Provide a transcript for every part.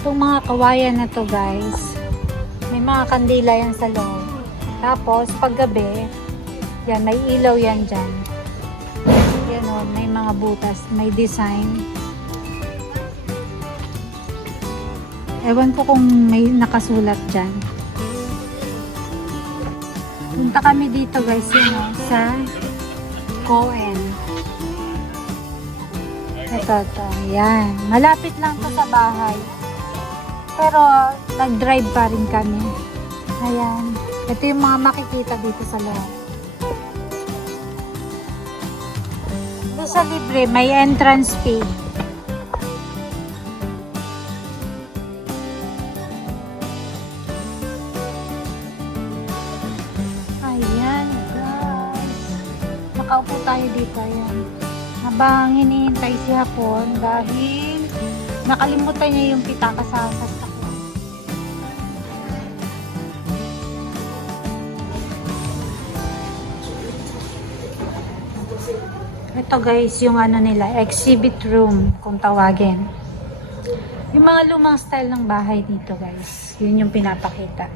Itong mga kawayan na to guys, may mga kandila yan sa loob. Tapos, paggabi, yan, may ilaw yan dyan. Yan o, may mga butas, may design. Ewan ko kung may nakasulat dyan. Punta kami dito guys, yun o, sa Coen. Ito, ito. Yan. Malapit lang to sa bahay. Pero, nag-drive pa rin kami. Ayan. Ito yung mga makikita dito sa loob. Ito sa libre, may entrance fee. Ayan, guys. Makaupo tayo dito. Ayan. Habang hinihintay si Hapon dahil nakalimutan niya yung pitaka sa sasakyan. Ito guys, yung ano nila, exhibit room kung tawagin. Yung mga lumang style ng bahay dito guys, yun yung pinapakita.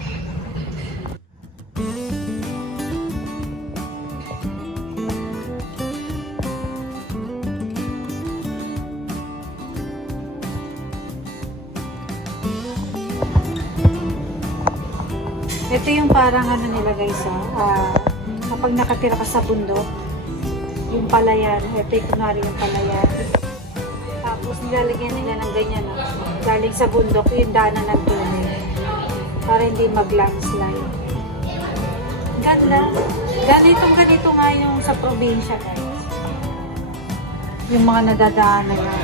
Ito yung parang ano nila guys, ah, ah, kapag nakatira ka sa bundok, yung palayan, ito yung kunwari yung palayan. Tapos nilalagyan nila ng ganyan, ah, galing sa bundok, yung daanan ng tubig. Para hindi mag-landslide. Ganda. Ganitong ganito nga yung sa probinsya guys. Yung mga nadadaanan na.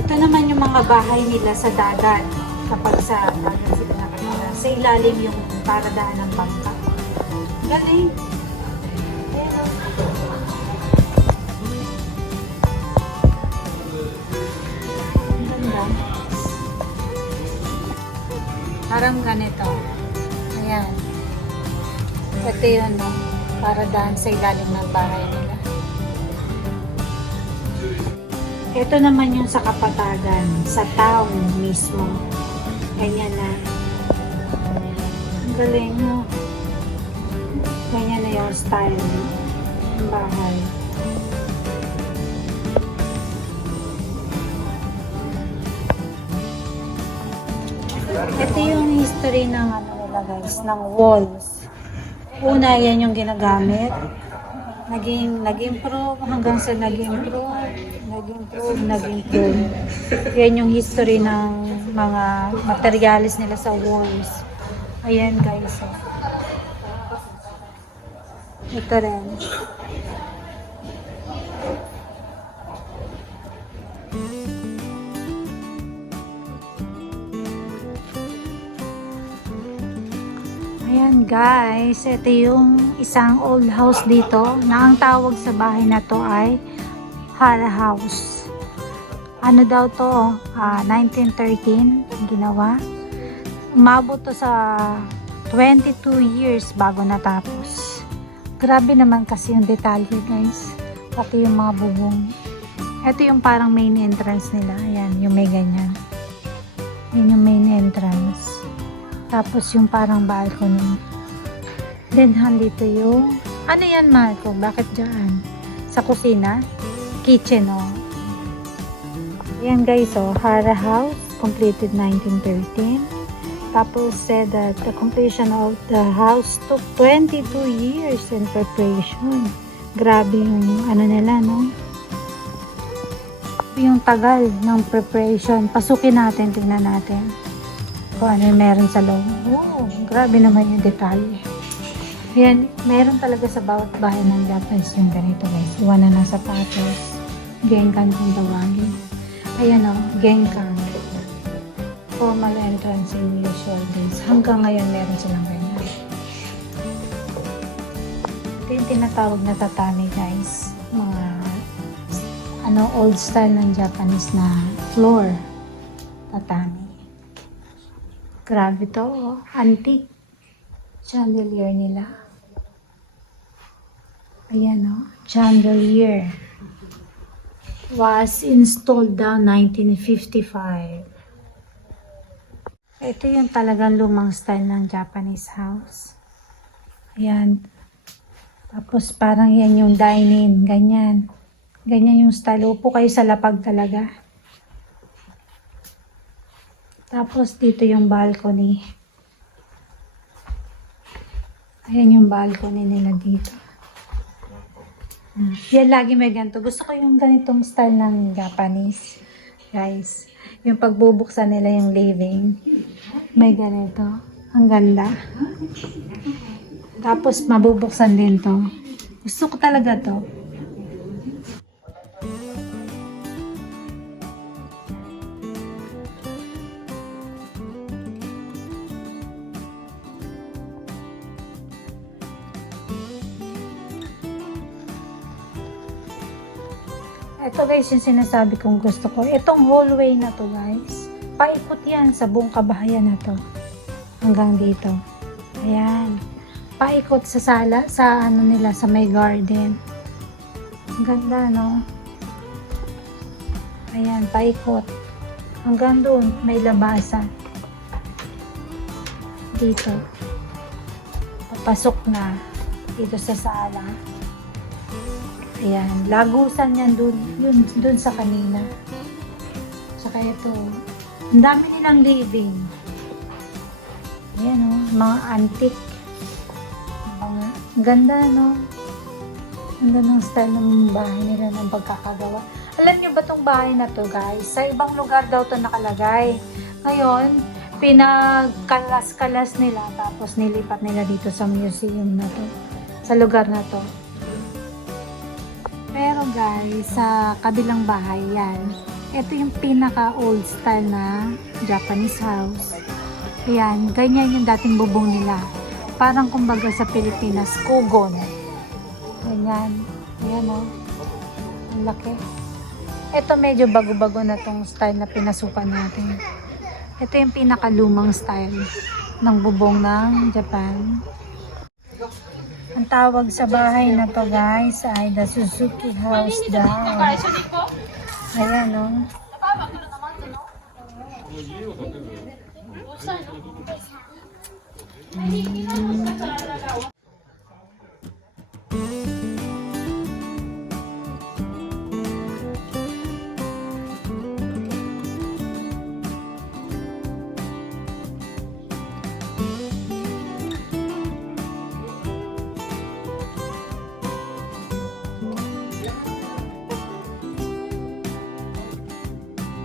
Ito naman yung mga bahay nila sa dagat. Kapag sa dagat sila nakatira. Sa ilalim yung paradaan ng bangka. Galing. Parang ganito. Ayan. Ito yun, no? Paradaan sa ilalim ng bahay nila. Ito naman yung sa Kapatagan, sa town mismo. Ganyan na. Ang galing, no? Ganyan na yung style ng bahay. Ito yung history ng ano nila guys, ng walls. Una, yan yung ginagamit. Naging, nag-improve hanggang sa nag-improve, nag-improve, nag-improve. Yan yung history ng mga materialis nila sa walls. Ayan guys. Oh. Ito rin. Ayan guys, ito yung isang old house dito na ang tawag sa bahay na to ay Hall House. Ano daw to? Ah, 1913 ginawa. Umabot to sa 22 years bago natapos. Grabe naman kasi yung detalye guys. Pati yung mga bubong. Ito yung parang main entrance nila. Ayan, yung may ganyan. Yun yung main entrance. Tapos yung parang balcony. Then, handito yung... Ano yan, Marco? Bakit dyan? Sa kusina? Kitchen, oh. Yan guys, oh. Hara House, completed 1913. Tapos said that the completion of the house took 22 years in preparation. Grabe yung ano nila, no? Yung tagal ng preparation. Pasukin natin, tingnan natin kung ano yung meron sa loob. Oo, grabe naman yung detalye. Yan, meron talaga sa bawat bahay ng Japanese yung ganito guys. Iwan na ng sapatos. Genkan kung tawagin. Ayan o, genkan. Formal entrance in usual days. Hanggang ngayon meron silang ganyan. Ito yung tinatawag na tatami guys. Mga ano, old style ng Japanese na floor. Tatami. Grabe to, oh. Antique. Chandelier nila. Ayan, oh. Chandelier. was installed down 1955. Ito yung talagang lumang style ng Japanese house. Ayan. Tapos parang yan yung dining. Ganyan. Ganyan yung style. Upo kayo sa lapag talaga. Tapos dito yung balcony. Ayan yung balcony nila dito. Hmm. Yan lagi may ganito. Gusto ko yung ganitong style ng Japanese. Guys. Yung pagbubuksan nila yung living. May ganito. Ang ganda. Tapos mabubuksan din to. Gusto ko talaga to. Ito guys, yung sinasabi kong gusto ko. Itong hallway na to guys, paikot yan sa buong kabahayan na to. Hanggang dito. Ayan. Paikot sa sala, sa ano nila, sa may garden. Ang ganda, no? Ayan, paikot. Hanggang doon, may labasan. Dito. Papasok na. Dito sa sala. Ayan, lagusan yan dun, yun, dun sa kanina. Saka ito, ang dami nilang living. Ayan o, mga antique. Mga, ganda no? Ang ganda ng style ng bahay nila ng pagkakagawa. Alam niyo ba tong bahay na to guys? Sa ibang lugar daw to nakalagay. Ngayon, pinagkalas-kalas nila tapos nilipat nila dito sa museum na to. Sa lugar na to. Pero guys, sa kabilang bahay yan, ito yung pinaka old style na Japanese house. Ayan, ganyan yung dating bubong nila. Parang kumbaga sa Pilipinas, kugon. Ganyan. Ayan o. Ang laki. Ito medyo bago-bago na tong style na pinasukan natin. Ito yung pinakalumang style ng bubong ng Japan. Ang tawag sa bahay na to guys ay the Suzuki House daw. Ayan o.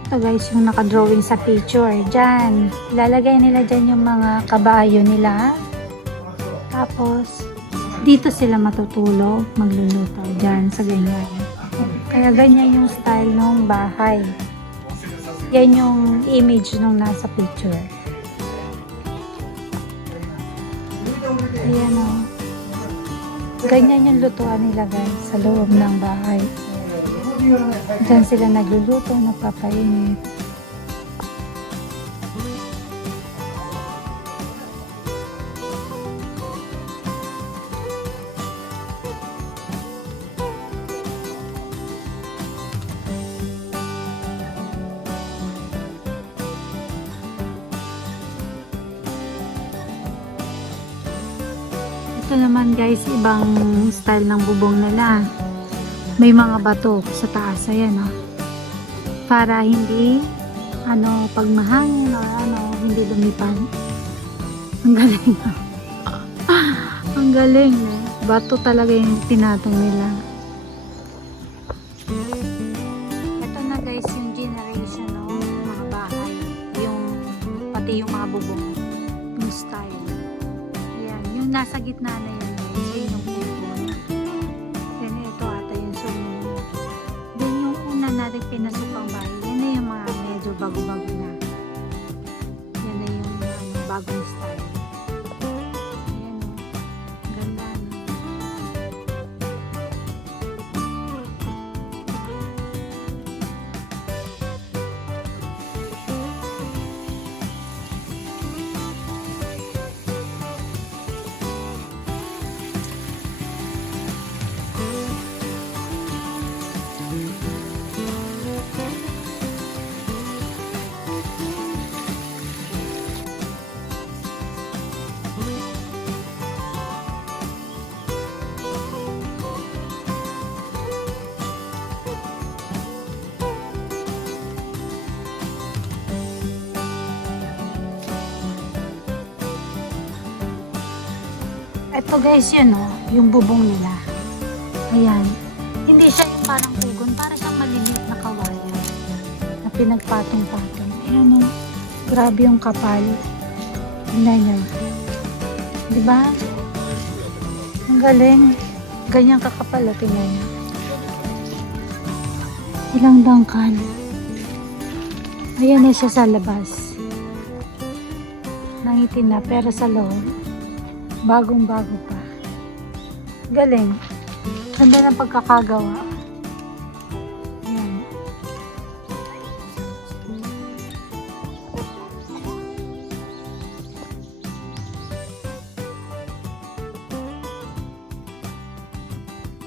Ito guys, yung nakadrawing sa picture. Diyan. Ilalagay nila dyan yung mga kabayo nila. Tapos, dito sila matutulog, magluluto. Diyan, sa ganyan. Kaya ganyan yung style ng bahay. Yan yung image nung nasa picture. Ayan o. Ganyan yung lutuan nila guys sa loob ng bahay. Diyan sila nagluluto, napapainit. Ito naman guys, ibang style ng bubong nila may mga bato sa taas ayan oh. para hindi ano pag mahangin o ano hindi lumipad ang galing. Ang galing eh. bato talaga yung tinatong nila. Ito na guys yung generation ng mga bahay. Yung pati yung mga bubong. Yung style. Ayan yung nasa gitna na yun natin pinasukang bahay, yan na yung mga medyo bago-bago na. Yan na yung ano, bagong style. Ito guys, yun oh, yung bubong nila. Ayan. Hindi siya yung parang pugon, para siyang maliliit na kawayan na pinagpatong-patong. Ayan oh, grabe yung kapal. Tingnan nyo. Di ba? Ang galing. Ganyan kakapal, oh, tingnan nyo. Ilang dangkan. Ayan na siya sa labas. Nangitin na, pero sa loob, bagong-bago pa. Galing. Ganda ng pagkakagawa.